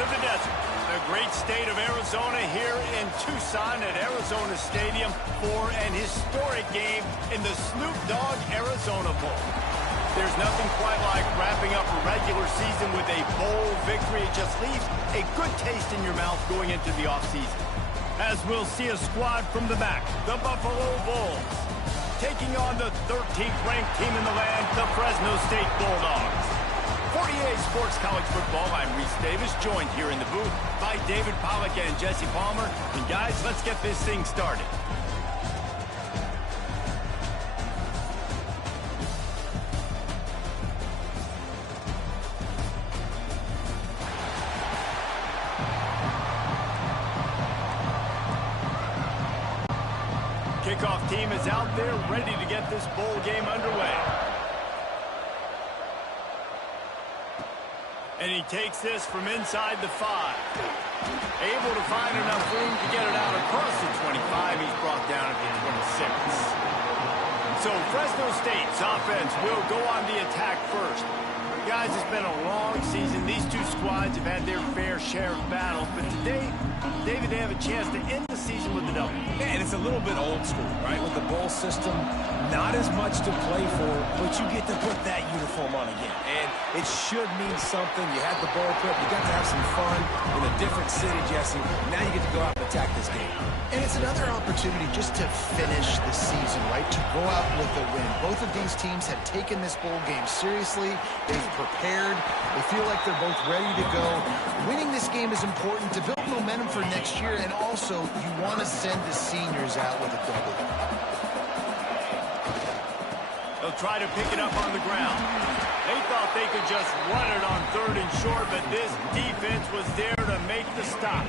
to the desert, the great state of Arizona, here in Tucson at Arizona Stadium for an historic game in the Snoop Dogg Arizona Bowl. There's nothing quite like wrapping up a regular season with a bowl victory. It just leaves a good taste in your mouth going into the offseason. As we'll see a squad from the back, the Buffalo Bulls, taking on the 13th ranked team in the land, the Fresno State Bulldogs. For EA Sports College Football, I'm Reese Davis, joined here in the booth by David Pollack and Jesse Palmer. And guys, let's get this thing started. Kickoff team is out there ready to get this bowl game underway. And he takes this from inside the 5. Able to find enough room to get it out across the 25. He's brought down at the 26. So Fresno State's offense will go on the attack first. Guys, it's been a long season. These two squads have had their fair share of battles, but today, David, they have a chance to end the season with a W. Yeah, and it's a little bit old school, right? With the bowl system, not as much to play for, but you get to put that uniform on again. And it should mean something. You had the bowl prep. You got to have some fun in a different city, Jesse. Now you get to go out and attack this game. And it's another opportunity just to finish the season, right? To go out with a win. Both of these teams have taken this bowl game seriously. They've prepared. They feel like they're both ready to go. Winning this game is important to build momentum for next year, and also you want to send the seniors out with a W. They'll try to pick it up on the ground. They thought they could just run it on 3rd and short, but this defense was there to make the stop.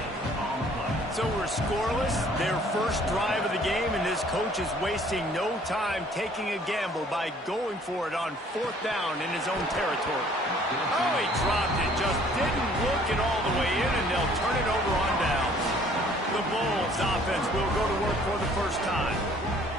So we're scoreless, their first drive of the game, and this coach is wasting no time taking a gamble by going for it on 4th down in his own territory. Oh, he dropped it, just didn't look it all the way in, and they'll turn it over on down. The Bulls offense will go to work for the first time.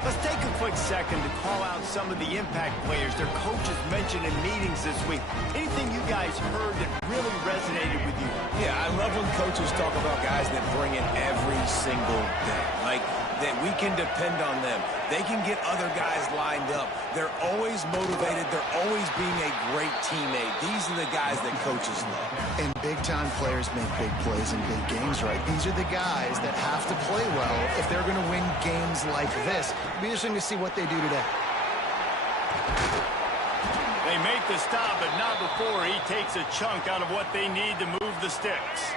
Let's take a quick second to call out some of the impact players their coaches mentioned in meetings this week. Anything you guys heard that really resonated with you? Yeah, I love when coaches talk about guys that bring it every single day. Like, that we can depend on them. They can get other guys lined up. They're always motivated. They're always being a great teammate. These are the guys that coaches love. And big-time players make big plays in big games, right? These are the guys that have to play well if they're going to win games like this. It'll be interesting to see what they do today. They make the stop, but not before he takes a chunk out of what they need to move the sticks.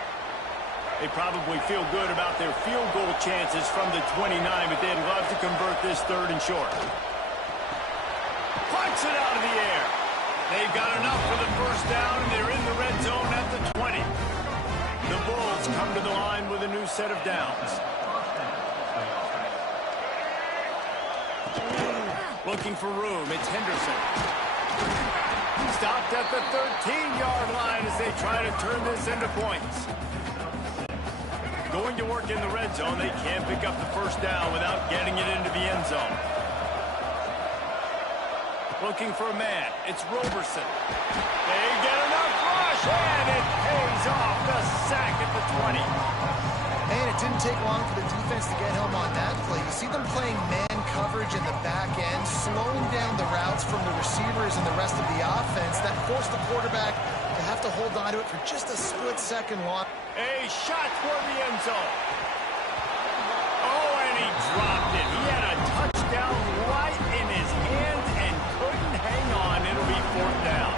They probably feel good about their field goal chances from the 29, but they'd love to convert this 3rd and short. Punts it out of the air. They've got enough for the first down, and they're in the red zone at the 20. The Bulls come to the line with a new set of downs. Looking for room, it's Henderson. Stopped at the 13-yard line as they try to turn this into points. Going to work in the red zone, they can't pick up the first down without getting it into the end zone. Looking for a man, it's Roberson. They get enough rush, and it pays off the sack at the 20. And it didn't take long for the defense to get home on that play. You see them playing man coverage in the back end, slowing down the routes from the receivers and the rest of the offense. That forced the quarterback to have to hold on to it for just a split second long. A shot toward the end zone. Oh, and he dropped it. He had a touchdown right in his hands and couldn't hang on. It'll be 4th down.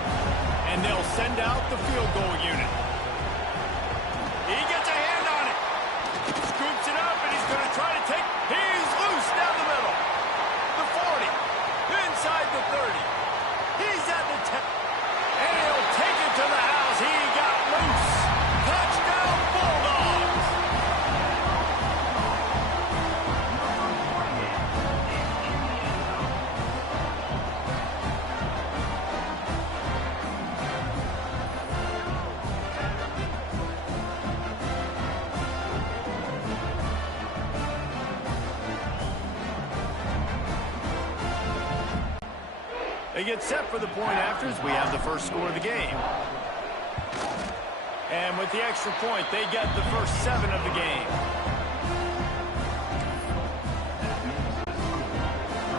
And they'll send out the field goal unit. He gets a hand on it. Scoops it up, and he's going to try to take. He's loose down the middle. The 40. Inside the 30. He's at the 10. And he'll take it to the house. He got loose. Touchdown, Bulldogs! They get set for the point after as we have the first score of the game. And with with the extra point, they get the first 7 of the game.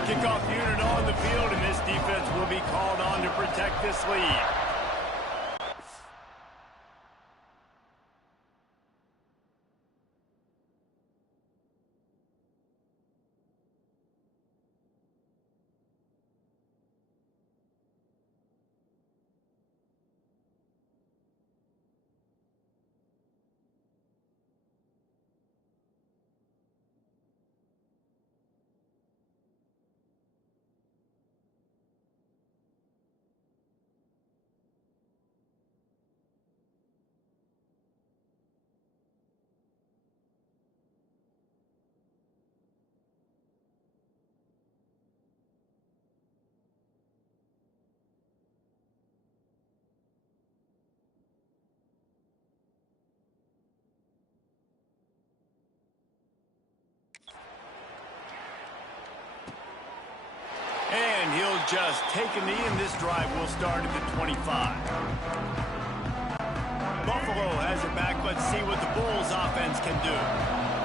Kickoff unit on the field, and this defense will be called on to protect this lead. And he'll just take a knee, and this drive will start at the 25. Buffalo has it back. Let's see what the Bulls offense can do.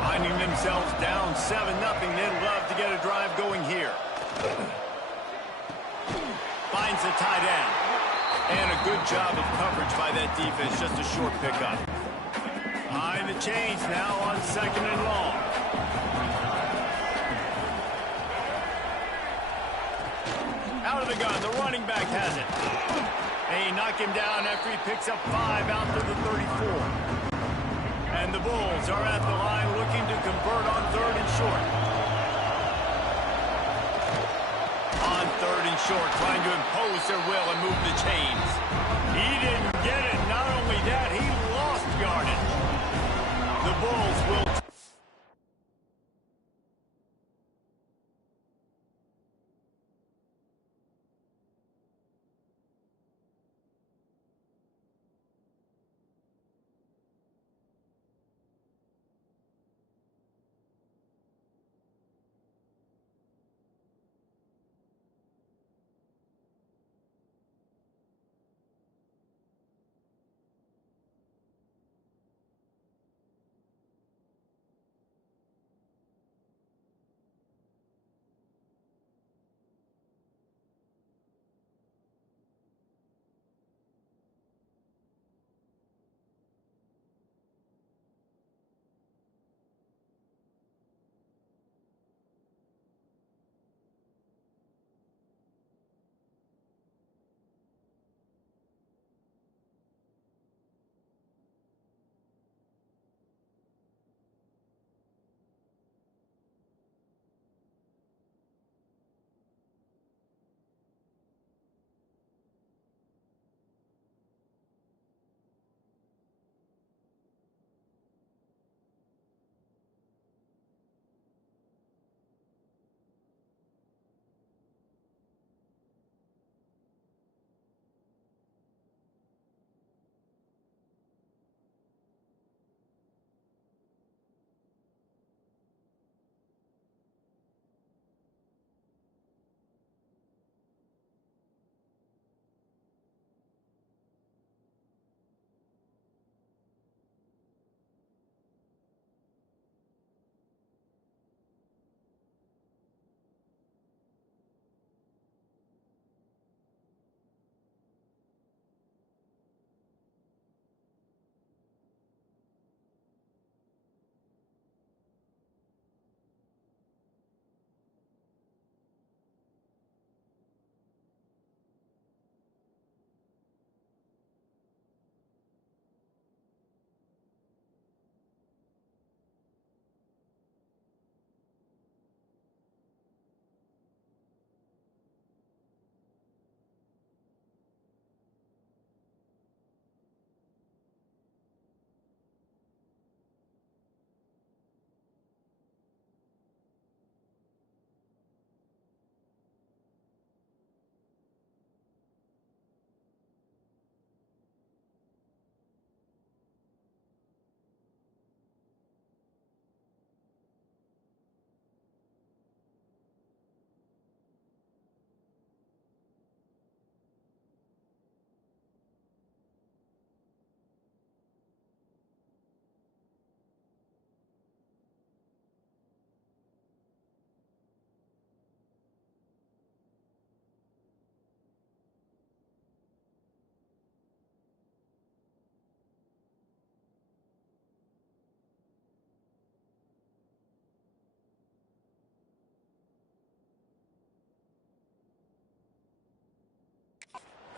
Finding themselves down 7-0, they'd love to get a drive going here. Finds the tight end. And a good job of coverage by that defense, just a short pickup. Behind the chains now on 2nd and long. Out of the gun, the running back has it. They knock him down after he picks up 5 out to the 34. And the Bulls are at the line looking to convert on 3rd and short. On 3rd and short, trying to impose their will and move the chains. He didn't get it. Not only that, he lost yardage. The Bulls will...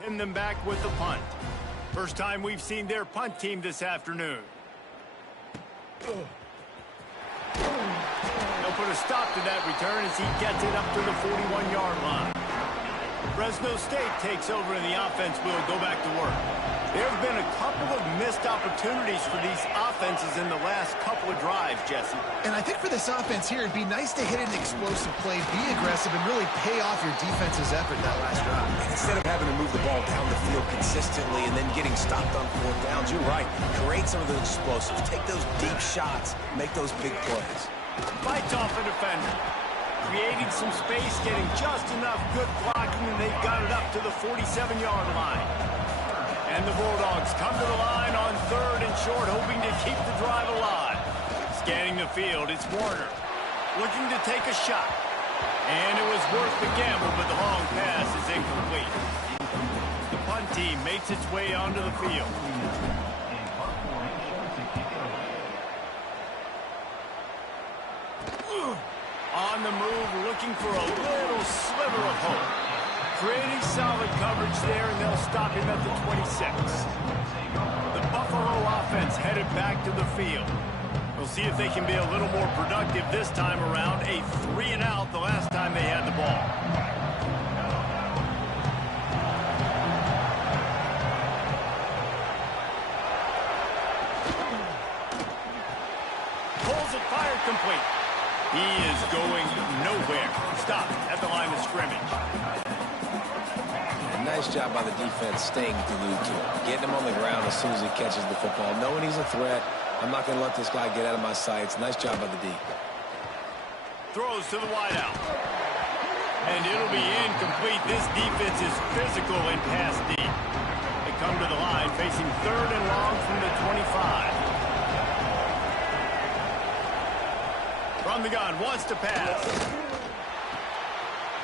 Pin them back with the punt. First time we've seen their punt team this afternoon. They'll put a stop to that return as he gets it up to the 41-yard line. Fresno State takes over and the offense will go back to work. There have been a couple of missed opportunities for these offenses in the last couple of drives, Jesse. And I think for this offense here, it'd be nice to hit an explosive play, be aggressive, and really pay off your defense's effort that last drive. And instead of having to move the ball down the field consistently and then getting stopped on fourth downs, you're right. Create some of those explosives. Take those deep shots. Make those big plays. Fights off a defender. Creating some space, getting just enough good blocking, and they've got it up to the 47-yard line. And the Bulldogs come to the line on 3rd and short, hoping to keep the drive alive. Scanning the field, it's Warner. Looking to take a shot. And it was worth the gamble, but the long pass is incomplete. The punt team makes its way onto the field. On the move, looking for a little sliver of hope. Pretty solid coverage there, and they'll stop him at the 26. The Buffalo offense headed back to the field. We'll see if they can be a little more productive this time around. A 3-and-out the last time they had the ball. Pulls it, fired, complete. He is going nowhere. Stop at the line of scrimmage. Nice job by the defense staying glued to him. Getting him on the ground as soon as he catches the football. Knowing he's a threat. I'm not going to let this guy get out of my sights. Nice job by the D. Throws to the wideout. And it'll be incomplete. This defense is physical and pass deep. They come to the line facing 3rd and long from the 25. From the gun, wants to pass.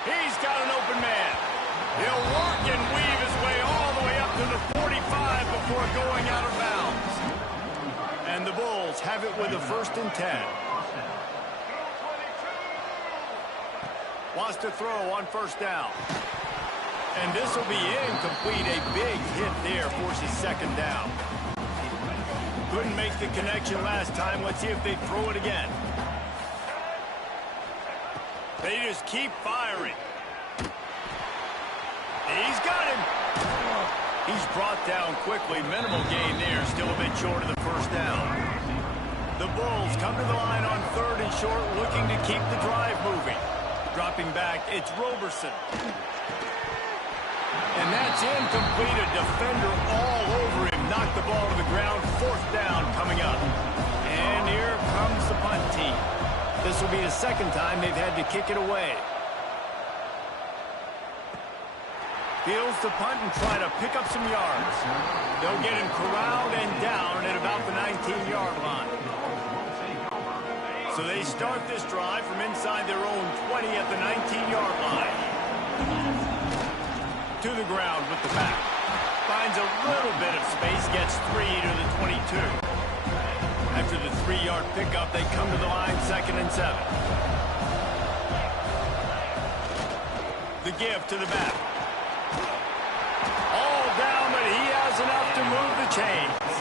He's got an open man. He'll work and weave his way all the way up to the 45 before going out of bounds. And the Bulls have it with a 1st and 10. Wants to throw on 1st down. And this will be incomplete. A big hit there forces 2nd down. Couldn't make the connection last time. Let's see if they throw it again. They just keep firing. He's got him. He's brought down quickly. Minimal gain there. Still a bit short of the 1st down. The Bulls come to the line on 3rd and short, looking to keep the drive moving. Dropping back, it's Roberson. And that's incomplete. A defender all over him. Knocked the ball to the ground. 4th down coming up. And here comes the punt team. This will be the 2nd time they've had to kick it away. Fields the punt and try to pick up some yards. They'll get him corralled and down at about the 19-yard line. So they start this drive from inside their own 20 at the 19-yard line. To the ground with the back. Finds a little bit of space, gets 3 to the 22. After the 3-yard pickup, they come to the line 2nd and 7. The give to the back. All down, but he has enough to move the chains.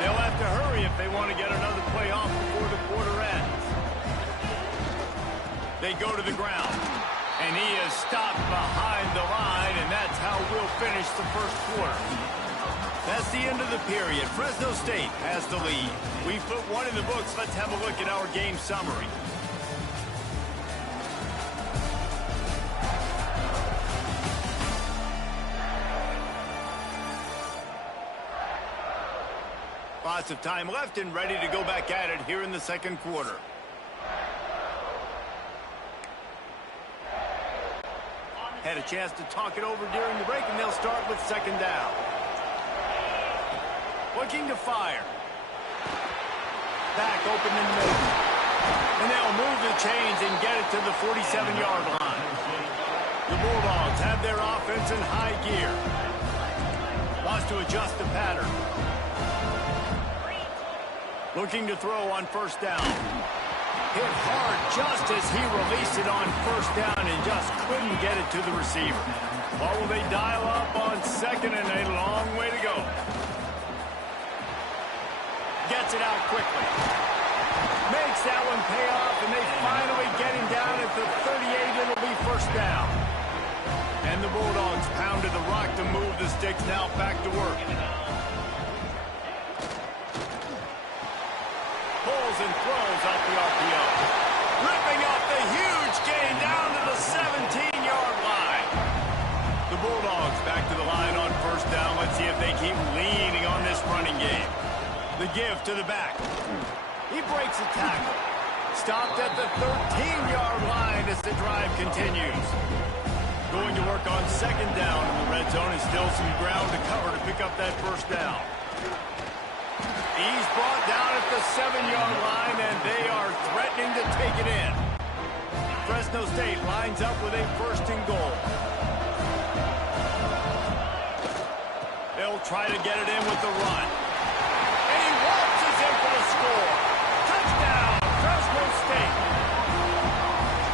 They'll have to hurry if they want to get another play off before the quarter ends. They go to the ground, and he is stopped behind the line, and that's how we'll finish the 1st quarter. That's the end of the period. Fresno State has the lead. We've put one in the books. Let's have a look at our game summary. Lots of time left and ready to go back at it here in the 2nd quarter. Had a chance to talk it over during the break, and they'll start with 2nd down. Looking to fire. Back open in the middle. And they'll move the chains and get it to the 47-yard line. The Bulldogs have their offense in high gear. Wants to adjust the pattern. Looking to throw on 1st down. Hit hard just as he released it on 1st down and just couldn't get it to the receiver. What will they dial up on second and a long way to go? Gets it out quickly. Makes that one pay off, and they finally get him down at the 38. It'll be first down. And the Bulldogs pounded the rock to move the sticks now back to work. Pulls and throws off the RPO. Ripping up the huge gain down to the 17-yard line. The Bulldogs back to the line on first down. Let's see if they keep leaning on this running game. The give to the back. He breaks a tackle. Stopped at the 13-yard line as the drive continues. Going to work on second down in the red zone, and still some ground to cover to pick up that first down. He's brought down at the 7-yard line, and they are threatening to take it in. Fresno State lines up with a first and goal. They'll try to get it in with the run. And he waltzes in for the score. Touchdown, Fresno State.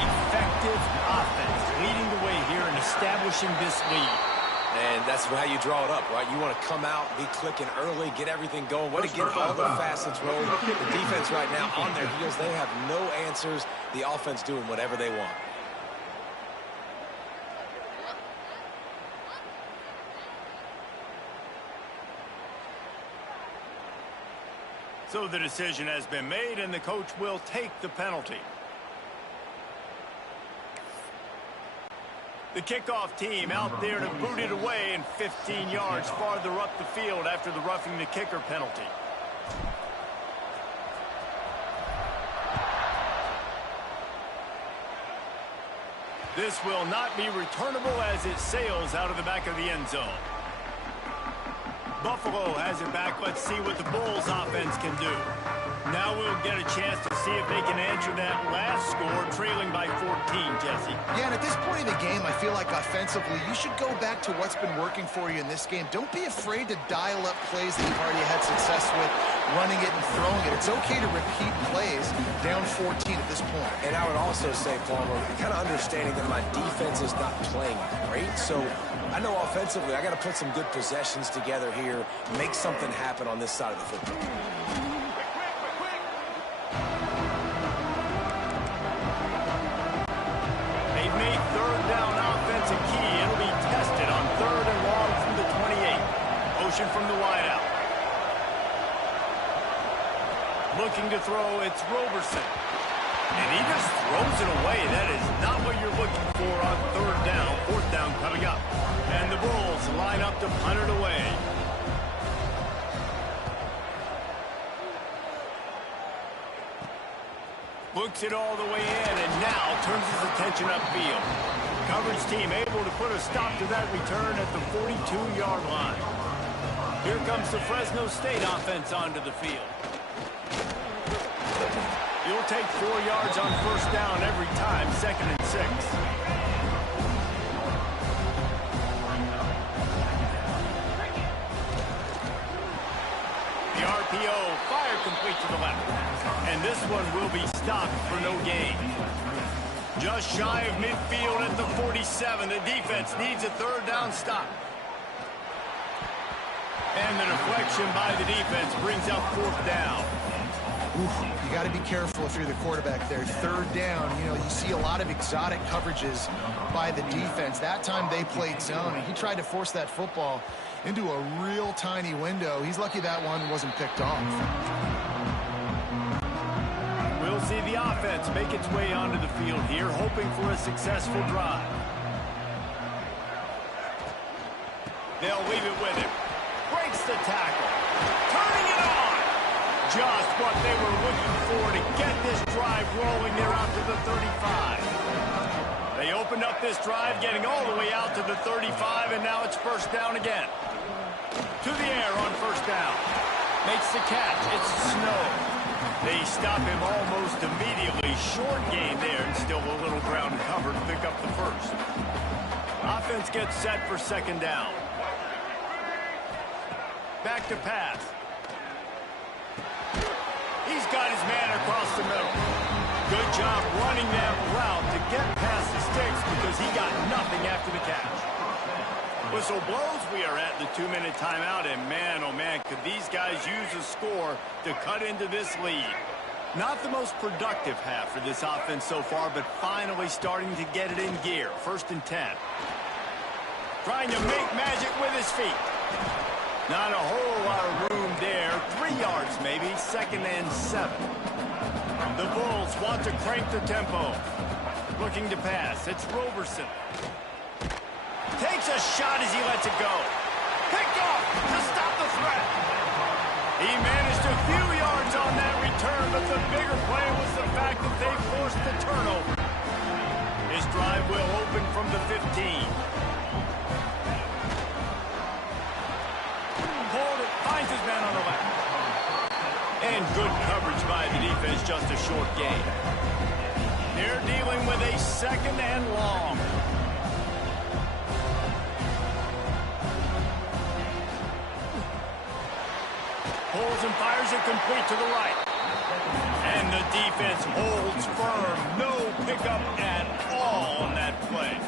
Effective offense leading the way here and establishing this lead. And that's how you draw it up, right? You want to come out, be clicking early, get everything going. Want to get all the facets rolling. The defense right now on their heels. They have no answers. The offense doing whatever they want. So the decision has been made, and the coach will take the penalty. The kickoff team out there to boot it away and 15 yards farther up the field after the roughing the kicker penalty. This will not be returnable as it sails out of the back of the end zone. Buffalo has it back. Let's see what the Bulls offense can do. Now we'll get a chance to see if they can answer that last score, trailing by 14, Jesse. Yeah, and at this point of the game, I feel like offensively, you should go back to what's been working for you in this game. Don't be afraid to dial up plays that you've already had success with, running it and throwing it. It's okay to repeat plays down 14 at this point. And I would also say, Palmer, kind of understanding that my defense is not playing great, so I know offensively I got to put some good possessions together here, make something happen on this side of the football. They've made third down offense a key. It'll be tested on third and long from the 28. Motion from the wideout. Looking to throw, it's Roberson. And he just throws it away. That is not what you're looking for on third down. Fourth down coming up. And the Bulls line up to punt it away. Looks it all the way in and now turns his attention upfield. Coverage team able to put a stop to that return at the 42-yard line. Here comes the Fresno State offense onto the field. You'll take 4 yards on first down every time, 2nd and 6. The RPO, fire complete to the left. And this one will be stopped for no gain. Just shy of midfield at the 47. The defense needs a third down stop. And the deflection by the defense brings up fourth down. You got to be careful if you're the quarterback there. Third down, you know, you see a lot of exotic coverages by the defense. That time they played zone, and he tried to force that football into a real tiny window. He's lucky that one wasn't picked off. We'll see the offense make its way onto the field here, hoping for a successful drive. They'll leave it with him. Breaks the tackle. Turning it on. Just what they were looking for to get this drive rolling there out to the 35. They opened up this drive, getting all the way out to the 35, and now it's first down again. To the air on first down. Makes the catch. It's Snow. They stop him almost immediately. Short gain there, and still a little ground cover to pick up the first. Offense gets set for second down. Back to pass. He's got his man across the middle. Good job running that route to get past the sticks because he got nothing after the catch. Whistle blows. We are at the 2-minute timeout, and man, oh man, could these guys use a score to cut into this lead. Not the most productive half for this offense so far, but finally starting to get it in gear. 1st and 10. Trying to make magic with his feet. Not a whole lot of room there. 3 yards maybe. 2nd and 7. The Bulls want to crank the tempo. Looking to pass. It's Roberson. Takes a shot as he lets it go. Picked off to stop the threat. He managed a few yards on that return, but the bigger play was the fact that they forced the turnover. His drive will open from the 15. Hold it, finds his man on the left. And good coverage by the defense, just a short gain. They're dealing with a 2nd and long. Pulls and fires it complete to the right. And the defense holds firm. No pickup at all on that play.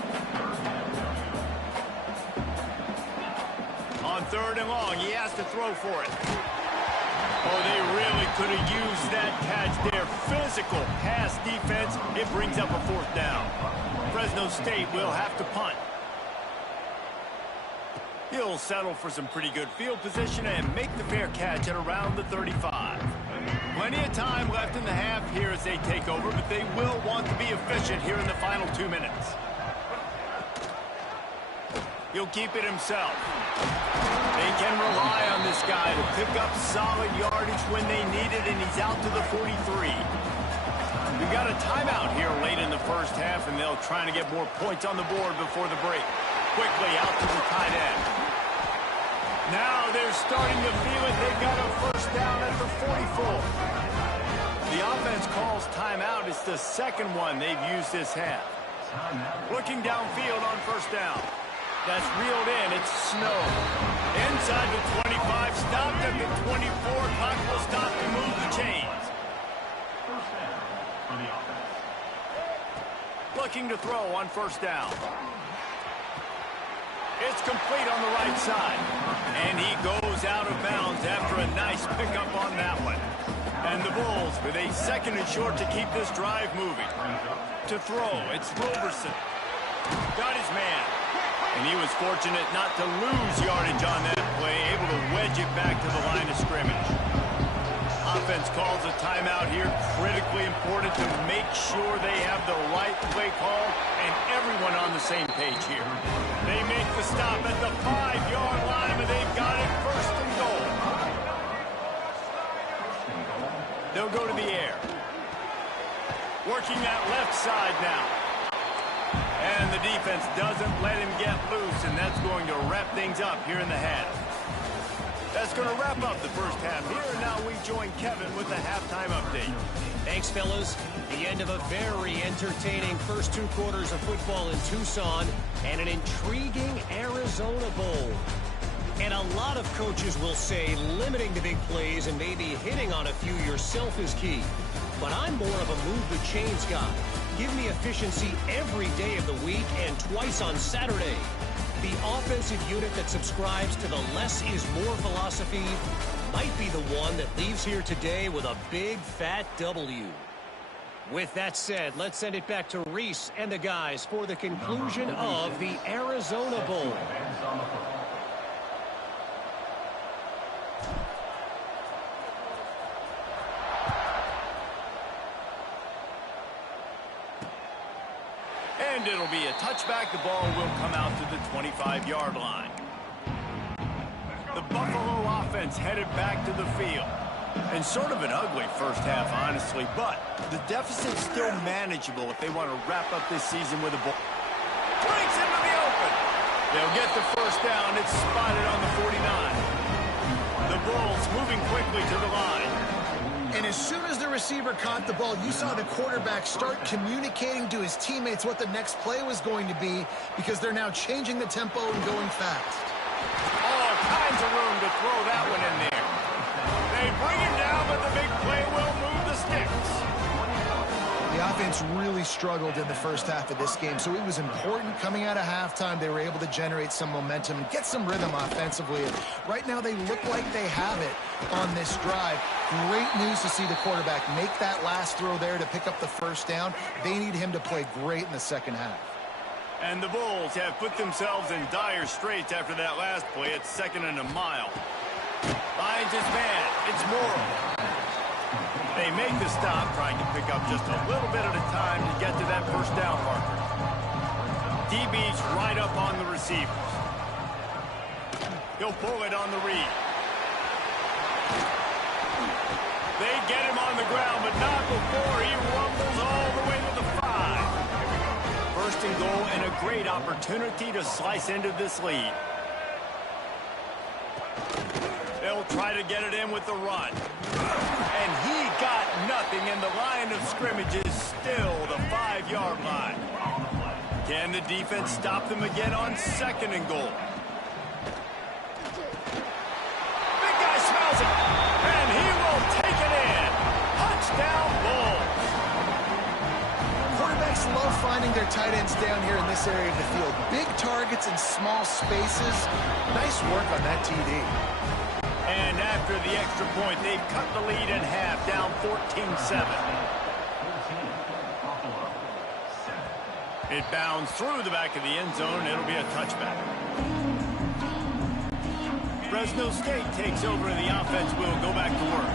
On 3rd and long, he has to throw for it. Oh, they really could have used that catch there. Physical pass defense. It brings up a 4th down. Fresno State will have to punt. He'll settle for some pretty good field position and make the fair catch at around the 35. Plenty of time left in the half here as they take over, but they will want to be efficient here in the final 2 minutes. He'll keep it himself. They can rely on this guy to pick up solid yardage when they need it, and he's out to the 43. We've got a timeout here late in the 1st half, and they'll try to get more points on the board before the break. Quickly out to the tight end. Now they're starting to feel it. They've got a 1st down at the 44. The offense calls timeout. It's the 2nd one they've used this half. Looking downfield on 1st down. That's reeled in. It's Snow. Inside the 25. Stopped at the 24. Clock will stop to move the chains. Looking to throw on 1st down. It's complete on the right side. And he goes out of bounds after a nice pickup on that one. And the Bulls with a 2nd and short to keep this drive moving. To throw, it's Roberson. Got his man. And he was fortunate not to lose yardage on that play, able to wedge it back to the line of scrimmage. Offense calls a timeout here. Critically important to make sure they have the right play call and everyone on the same page here. They make the stop at the 5-yard line, but they've got it 1st and goal. They'll go to the air. Working that left side now. And the defense doesn't let him get loose, and that's going to wrap things up here in the half. That's going to wrap up the 1st half here, and now we join Kevin with the halftime update. Thanks, fellas. The end of a very entertaining first 2 quarters of football in Tucson and an intriguing Arizona Bowl. And a lot of coaches will say limiting the big plays and maybe hitting on a few yourself is key. But I'm more of a move the chains guy. Give me efficiency every day of the week and twice on Saturday. The offensive unit that subscribes to the less is more philosophy might be the one that leaves here today with a big fat W. With that said, let's send it back to Reese and the guys for the conclusion of the Arizona Bowl. And it'll be a touchback. The ball will come out to the 25-yard line. The Buffalo offense headed back to the field. And sort of an ugly 1st half, honestly, but the deficit's still manageable if they want to wrap up this season with a ball. Breaks into the open. They'll get the 1st down. It's spotted on the 49. The Bulls moving quickly to the line. And as soon as the receiver caught the ball, you saw the quarterback start communicating to his teammates what the next play was going to be, because they're now changing the tempo and going fast. All kinds of room to throw that one in there. They bring him down, but the big play will move the sticks. The offense really struggled in the first half of this game, so it was important coming out of halftime. They were able to generate some momentum and get some rhythm offensively. And right now they look like they have it on this drive. Great news to see the quarterback make that last throw there to pick up the first down. They need him to play great in the second half. And the Bulls have put themselves in dire straits after that last play. It's 2nd and a mile. Finds his man. It's Morrow. They make the stop, trying to pick up just a little bit at a time to get to that first down marker. DB's right up on the receivers. He'll pull it on the read. They get him on the ground, but not before he rumbles all the way to the 5. First and goal, and a great opportunity to slice into this lead. They'll try to get it in with the run. And he got nothing, and the line of scrimmage is still the 5-yard line. Can the defense stop them again on 2nd and goal? Big guy smells it, and he will take it in. Touchdown, Bulls. Quarterbacks love finding their tight ends down here in this area of the field. Big targets in small spaces. Nice work on that TD. And after the extra point, they've cut the lead in half, down 14-7. It bounds through the back of the end zone. It'll be a touchback. Fresno State takes over, and the offense will go back to work.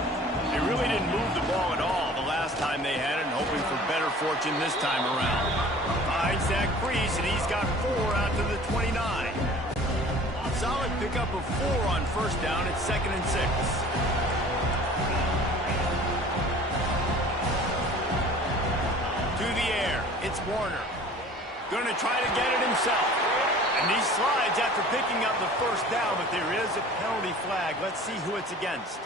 They really didn't move the ball at all the last time they had it, and hoping for better fortune this time around. Finds that crease, and he's got 4 out to the 29. Solid pickup of 4 on first down. It's 2nd and 6. To the air. It's Warner. Going to try to get it himself. And he slides after picking up the first down, but there is a penalty flag. Let's see who it's against.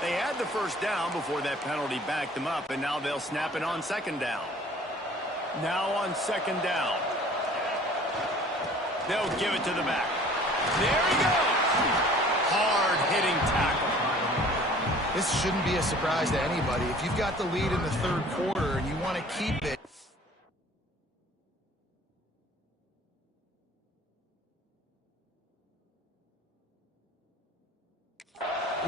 They had the first down before that penalty backed them up, and now they'll snap it on 2nd down. Now on 2nd down. They'll give it to the back. There he goes. Hard-hitting tackle. This shouldn't be a surprise to anybody. If you've got the lead in the 3rd quarter and you want to keep it,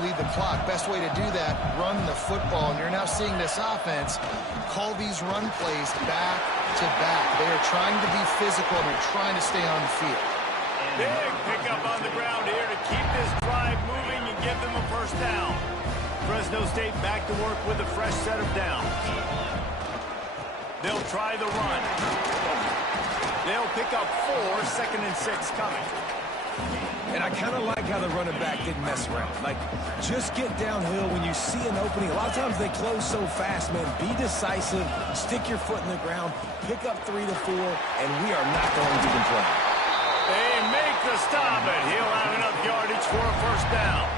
lead the clock. Best way to do that, run the football. And you're now seeing this offense call these run plays back to back. They are trying to be physical, and they're trying to stay on the field. Big pickup on the ground here to keep this drive moving and give them a first down. Fresno State back to work with a fresh set of downs. They'll try the run. They'll pick up 4, 2nd and 6 coming. And I kind of like how the running back didn't mess around. Like, just get downhill when you see an opening. A lot of times they close so fast, man. Be decisive, stick your foot in the ground, pick up 3 to 4, and we are not going to complain. They make the stop, and he'll have enough yardage for a first down.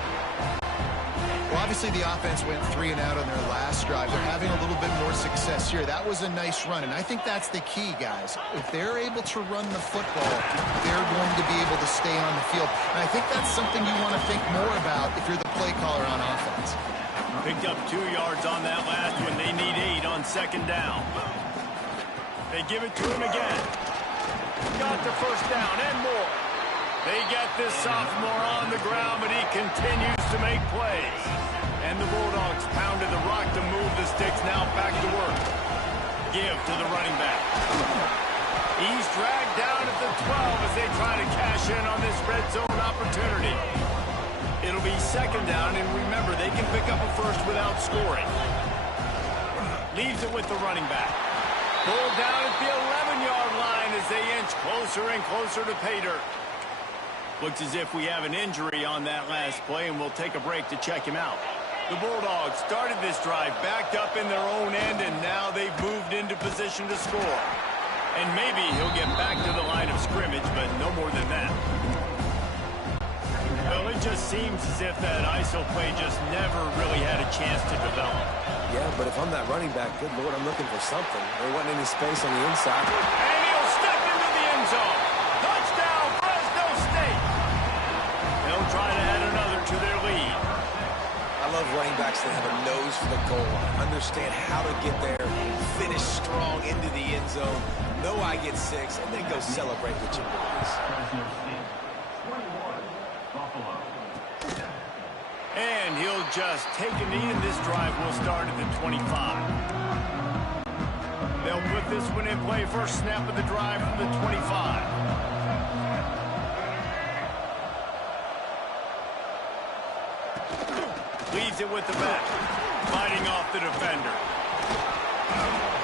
Well, obviously the offense went 3 and out on their last drive. They're having a little bit more success here. That was a nice run, and I think that's the key, guys. If they're able to run the football, they're going to be able to stay on the field. And I think that's something you want to think more about if you're the play caller on offense. Picked up 2 yards on that last one. They need 8 on 2nd down. They give it to him again. Got the first down and more. They get this sophomore on the ground, but he continues to make plays. And the Bulldogs pounded the rock to move the sticks, now back to work. Give to the running back. He's dragged down at the 12 as they try to cash in on this red zone opportunity. It'll be 2nd down, and remember, they can pick up a first without scoring. Leaves it with the running back. Pulled down at the 11-yard line as they inch closer and closer to pay dirt. Looks as if we have an injury on that last play, and we'll take a break to check him out. The Bulldogs started this drive backed up in their own end, and now they've moved into position to score. And maybe he'll get back to the line of scrimmage, but no more than that. Well, it just seems as if that ISO play just never really had a chance to develop. Yeah, but if I'm that running back, good Lord, I'm looking for something. There wasn't any space on the inside. And he'll step into the end zone. Touchdown, Fresno State. They'll try to add another to their lead. understand how to get there, finish strong into the end zone, know I get 6, and then go celebrate with your boys. And he'll just take a knee, and this drive will start at the 25. They'll put this one in play. First snap of the drive from the 25. Leaves it with the back, fighting off the defender.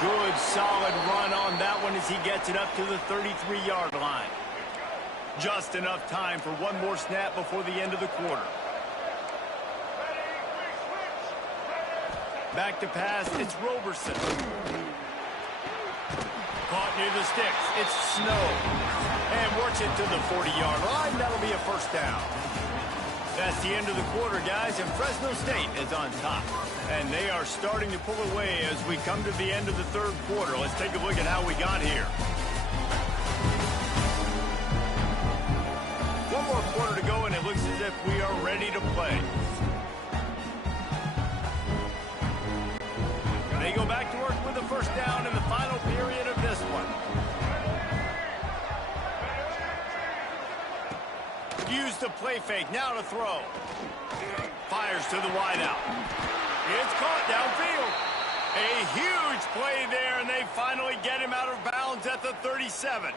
Good, solid run on that one as he gets it up to the 33-yard line. Just enough time for one more snap before the end of the quarter. Back to pass, it's Roberson. Caught near the sticks, it's Snow. And works it to the 40-yard line, that'll be a first down. That's the end of the quarter, guys, and Fresno State is on top. And they are starting to pull away as we come to the end of the third quarter. Let's take a look at how we got here. One more quarter to go, and it looks as if we are ready to play. They go back to work with a first down in the final period of this one. Use the play fake, now to throw. Fires to the wideout. It's caught downfield. A huge play there, and they finally get him out of bounds at the 37.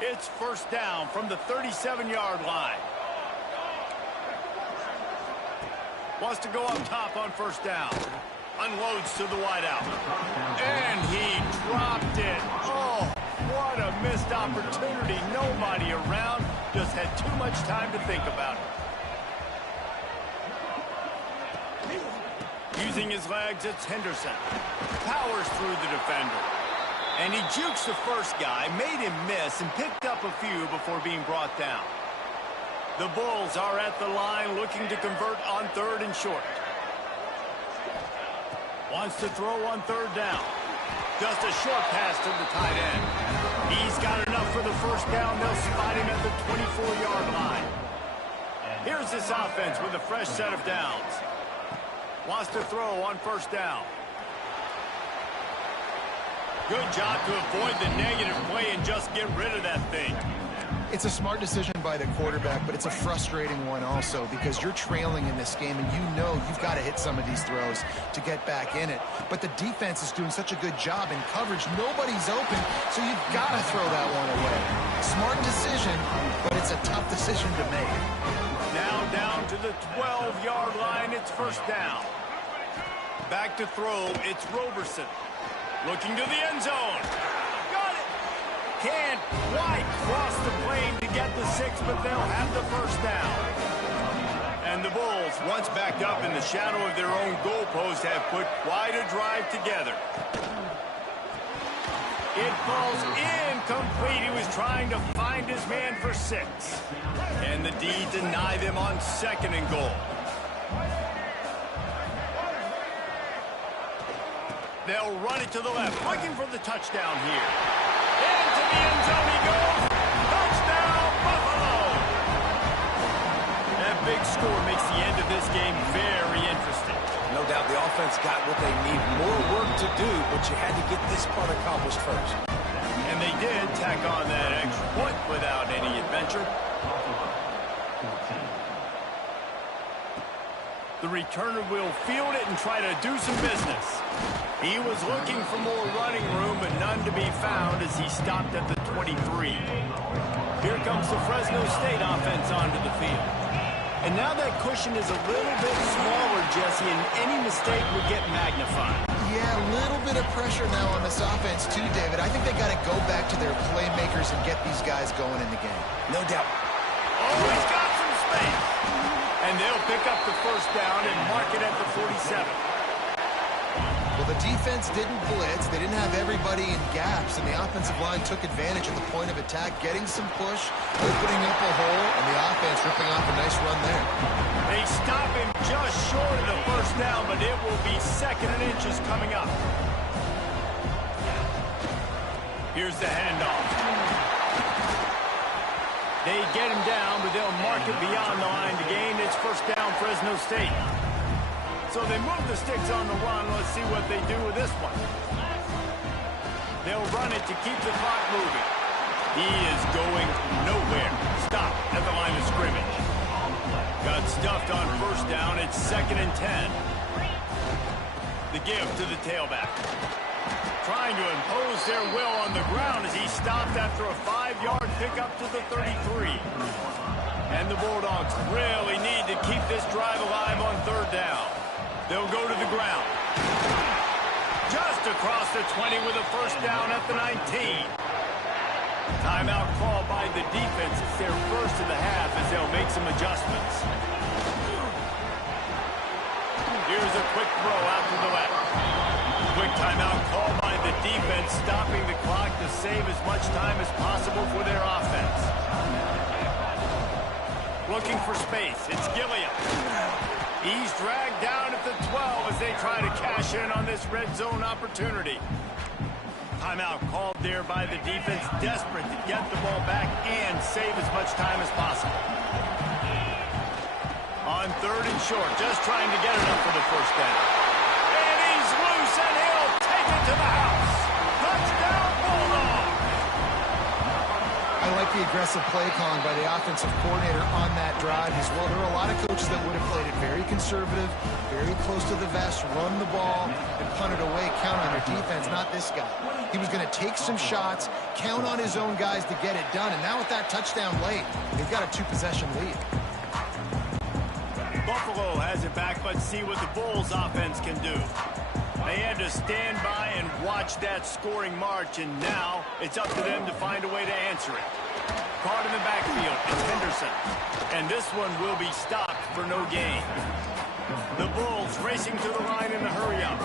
It's first down from the 37-yard line. Wants to go up top on first down. Unloads to the wideout. And he dropped it. Oh, what a missed opportunity. Nobody around. Just had too much time to think about it. Using his legs, it's Henderson. Powers through the defender. And he jukes the first guy, made him miss, and picked up a few before being brought down. The Bulls are at the line looking to convert on third and short. Wants to throw on third down. Just a short pass to the tight end. He's got enough for the first down. They'll spot him at the 24-yard line. Here's this offense with a fresh set of downs. Wants to throw on first down. Good job to avoid the negative play and just get rid of that thing. It's a smart decision by the quarterback, but it's a frustrating one also because you're trailing in this game and you know you've got to hit some of these throws to get back in it. But the defense is doing such a good job in coverage. Nobody's open, so you've got to throw that one away. Smart decision, but it's a tough decision to make. Now down to the 12-yard line, it's first down. Back to throw, it's Roberson. Looking to the end zone. Got it. Can't quite cross the plane to get the 6, but they'll have the first down. And the Bulls, once backed up in the shadow of their own goalpost, have put quite a drive together. It falls incomplete. He was trying to find his man for 6. And the D deny them on second and goal. They'll run it to the left, looking for the touchdown here. Into the end zone he goes. Touchdown, Buffalo! That big score makes the end of this game very interesting. No doubt the offense got what they need. More work to do, but you had to get this part accomplished first. And they did tack on that extra point without any adventure. The returner will field it and try to do some business. He was looking for more running room, but none to be found as he stopped at the 23. Here comes the Fresno State offense onto the field. And now that cushion is a little bit smaller, Jesse, and any mistake would get magnified. Yeah, a little bit of pressure now on this offense too, David. I think they got to go back to their playmakers and get these guys going in the game. No doubt. Oh, he's got some space. And they'll pick up the first down and mark it at the 47. Well, the defense didn't blitz. They didn't have everybody in gaps, and the offensive line took advantage of the point of attack, getting some push, opening up a hole, and the offense ripping off a nice run there. They stop him just short of the first down, but it will be second and inches coming up. Here's the handoff. They get him down, but they'll mark it beyond the line to gain. It's first down, Fresno State. So they move the sticks on the run. Let's see what they do with this one. They'll run it to keep the clock moving. He is going nowhere. Stop at the line of scrimmage. Got stuffed on first down. It's 2nd and 10. The give to the tailback. Trying to impose their will on the ground as he stopped after a 5-yard pickup to the 33. And the Bulldogs really need to keep this drive alive on 3rd down. They'll go to the ground. Just across the 20 with a first down at the 19. Timeout called by the defense. It's their first of the half as they'll make some adjustments. Here's a quick throw out to the left. Quick timeout called by the defense, stopping the clock to save as much time as possible for their offense. Looking for space. It's Gilliam. He's dragged down at the 12 as they try to cash in on this red zone opportunity. Timeout called there by the defense, desperate to get the ball back and save as much time as possible. On 3rd and short, just trying to get it up for the first down. And he's loose, and he'll take it to the house. Touchdown, Bulldog! I like the aggressive play calling by the offensive coordinator on that drive as well. There are a lot of coaches that would have played it very conservative, very close to the vest, run the ball, and punt it away, count on their defense. Not this guy. He was going to take some shots, count on his own guys to get it done, and now with that touchdown late, they've got a 2-possession lead. Buffalo has it back. Let's see what the Bulls offense can do. They had to stand by and watch that scoring march, and now it's up to them to find a way to answer it. Caught in the backfield, it's Henderson. And this one will be stopped for no gain. The Bulls racing to the line in the hurry-up.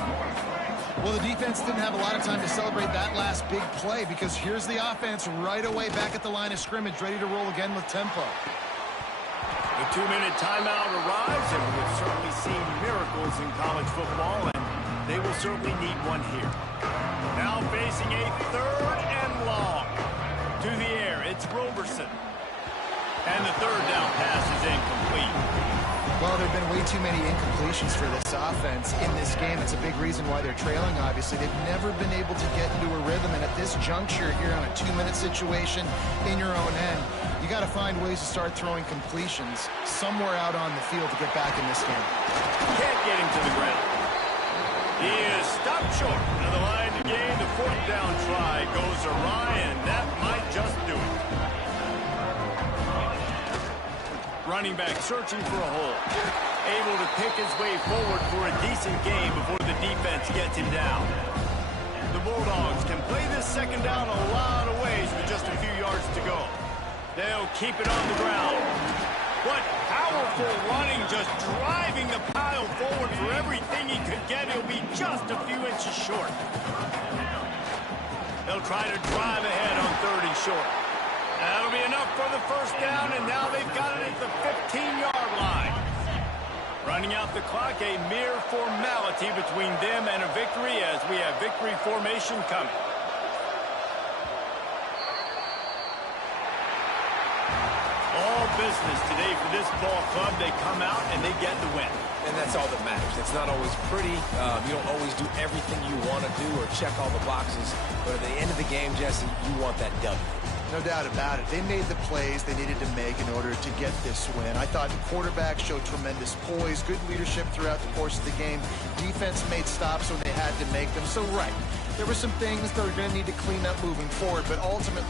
Well, the defense didn't have a lot of time to celebrate that last big play because here's the offense right away back at the line of scrimmage, ready to roll again with tempo. The 2-minute timeout arrives, and we've certainly seen miracles in college football, and they will certainly need one here. Now facing a 3rd and long. To the air, it's Roberson. And the 3rd down pass is incomplete. Well, there have been way too many incompletions for this offense in this game. It's a big reason why they're trailing, obviously. They've never been able to get into a rhythm, and at this juncture here on a 2-minute situation in your own end, you got to find ways to start throwing completions somewhere out on the field to get back in this game. Can't get him to the ground. He is stopped short of the line to gain. The 4th down try goes awry, and that might just do it. Running back searching for a hole. Able to pick his way forward for a decent game before the defense gets him down. The Bulldogs can play this 2nd down a lot of ways with just a few yards to go. They'll keep it on the ground. What powerful running, just driving the pile forward for everything he could get. He'll be just a few inches short. They'll try to drive ahead on 3rd and short. That'll be enough for the first down, and now they've got it at the 15-yard line. Running out the clock, a mere formality between them and a victory as we have victory formation coming. All business today for this ball club. They come out and they get the win. And that's all that matters. It's not always pretty. You don't always do everything you want to do or check all the boxes. But at the end of the game, Jesse, you want that W. No doubt about it. They made the plays they needed to make in order to get this win. I thought the quarterback showed tremendous poise, good leadership throughout the course of the game. Defense made stops when they had to make them. So, right, there were some things they were going to need to clean up moving forward, but ultimately